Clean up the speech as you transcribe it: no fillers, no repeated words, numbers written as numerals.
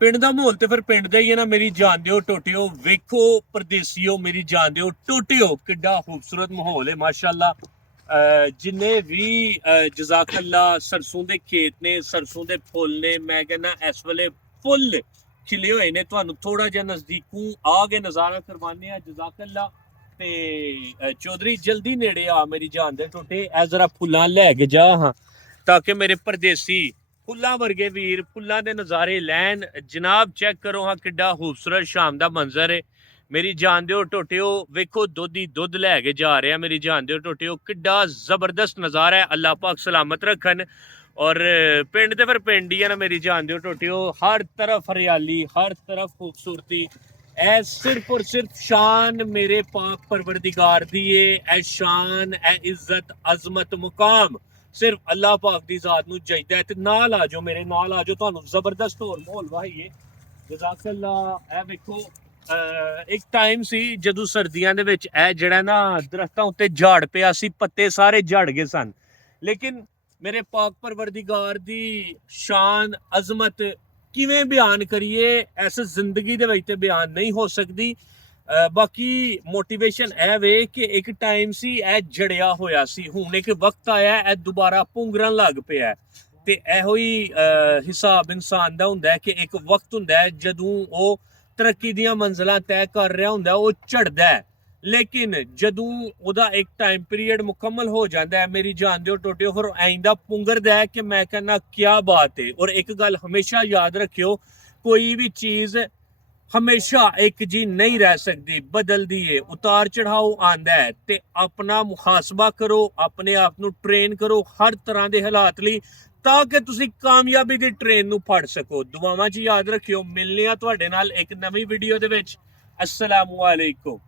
ਪਿੰਡ ਦਾ ਮਾਹੌਲ ਤੇ ਫਿਰ ਪਿੰਡ ਦਾ ਹੀ ਹੈ ਨਾ। ਮੇਰੀ ਜਾਨ ਦਿਓ ਟੋਟਿਓ, ਵੇਖੋ ਪਰਦੇਸੀਓ, ਮੇਰੀ ਜਾਨ ਦਿਓ ਟੋਟਿਓ, ਕਿੱਡਾ ਖੂਬਸੂਰਤ ਮਾਹੌਲ ਹੈ ਮਾਸ਼ਾਅੱਲਾ। ਜਿੰਨੇ ਵੀ ਜਜ਼ਾਕੱਲਾ ਸਰਸੋਂ ਦੇ ਖੇਤ ਨੇ, ਸਰਸੋਂ ਦੇ ਫੁੱਲ ਨੇ, ਮੈਂ ਕਹਿੰਦਾ ਇਸ ਵੇਲੇ ਫੁੱਲ ਖਿਲੇ ਹੋਏ ਨੇ। ਤੁਹਾਨੂੰ ਥੋੜਾ ਜਿਹਾ ਨਜ਼ਦੀਕੋਂ ਆ ਕੇ ਨਜ਼ਾਰਾ ਕਰਵਾਉਂਦੇ ਆ। ਜਜ਼ਾਕੱਲਾ ਤੇ ਚੌਧਰੀ ਜਲਦੀ ਨੇੜੇ ਆ ਮੇਰੀ ਜਾਨ ਦੇ ਟੋਟੇ, ਇਹ ਜ਼ਰਾ ਫੁੱਲਾਂ ਲੈ ਕੇ ਜਾ ਹਾਂ ਤਾਂ ਕਿ ਮੇਰੇ ਪਰਦੇਸੀ ਫੁੱਲਾਂ ਵਰਗੇ ਵੀਰ ਫੁੱਲਾਂ ਦੇ ਨਜ਼ਾਰੇ ਲੈਣ। ਜਨਾਬ ਚੈੱਕ ਕਰੋ ਹਾਂ ਕਿੱਡਾ ਖੂਬਸੂਰਤ ਸ਼ਾਮ ਦਾ ਮੰਜ਼ਰ ਹੈ। ਮੇਰੀ ਜਾਨ ਦਿਓ ਟੋਟਿਓ, ਵੇਖੋ ਦੁੱਧ ਹੀ ਦੁੱਧ ਲੈ ਕੇ ਜਾ ਰਿਹਾ। ਮੇਰੀ ਜਾਨ ਦਿਓ ਟੋਟਿਓ, ਕਿੱਡਾ ਜ਼ਬਰਦਸਤ ਨਜ਼ਾਰਾ ਹੈ। ਅੱਲਾਹ ਪਾਕ ਸਲਾਮਤ ਰੱਖਣ। और पिंड तो फिर पिंड ही है ना मेरी जान दियो टोटियो, हर तरफ हरियाली, हर तरफ खूबसूरती। ए सिर्फ और सिर्फ शान मेरे पाक परवरदिगार दी है। ए शान, ए इज्जत, अजमत, मुकाम सिर्फ अल्लाह पाक दी जात नूं चाहीदा है। ते नाल आ जाओ, मेरे नाल आ जाओ, तुहानूं जबरदस्त होर माहौल वाहिए। जज़ाकल्लाह। ए वेखो एक टाइम सी जदों सर्दियां दे विच ए जिहड़ा ना दरख्तां उत्ते झाड़ पिया सी, पत्ते सारे झड़ गए सन, लेकिन मेरे पाक परवरदिगार दी शान अजमत किवें बयान करिए, ऐसे जिंदगी दे विच ते बयान नहीं हो सकती। बाकी मोटिवेशन ए वे कि एक टाइम सी ए जड़िया होया सी, हुण एक वक्त आया ए दोबारा पुंगरन लग पिया। ते एहो ही हिसाब इंसान दा हुंदा है कि एक वक्त हुंदा है जदों ओ तरक्की दियां मंजिलां तय कर रहा हुंदा, ओ चढ़दा है। लेकिन जदों ओदा एक टाइम पीरियड मुकम्मल हो जाता है, मेरी जान दियो टोटियो, फिर आइंदा पुंगरदा है कि मैं कहना क्या बात है। और एक गल हमेशा याद रखियो, कोई भी चीज़ हमेशा एक जी नहीं रह सकती, बदलती है, उतार चढ़ाव आंदा है। ते अपना मुहासबा करो, अपने आप नूं ट्रेन करो हर तरह के हालात लई, ताकि तुसीं कामयाबी दी ट्रेन नूं फड़ सको। दुआवां च याद रखियो। मिलने आ तुहाडे नाल एक नवीं वीडियो दे विच। अस्सलामु अलैकुम।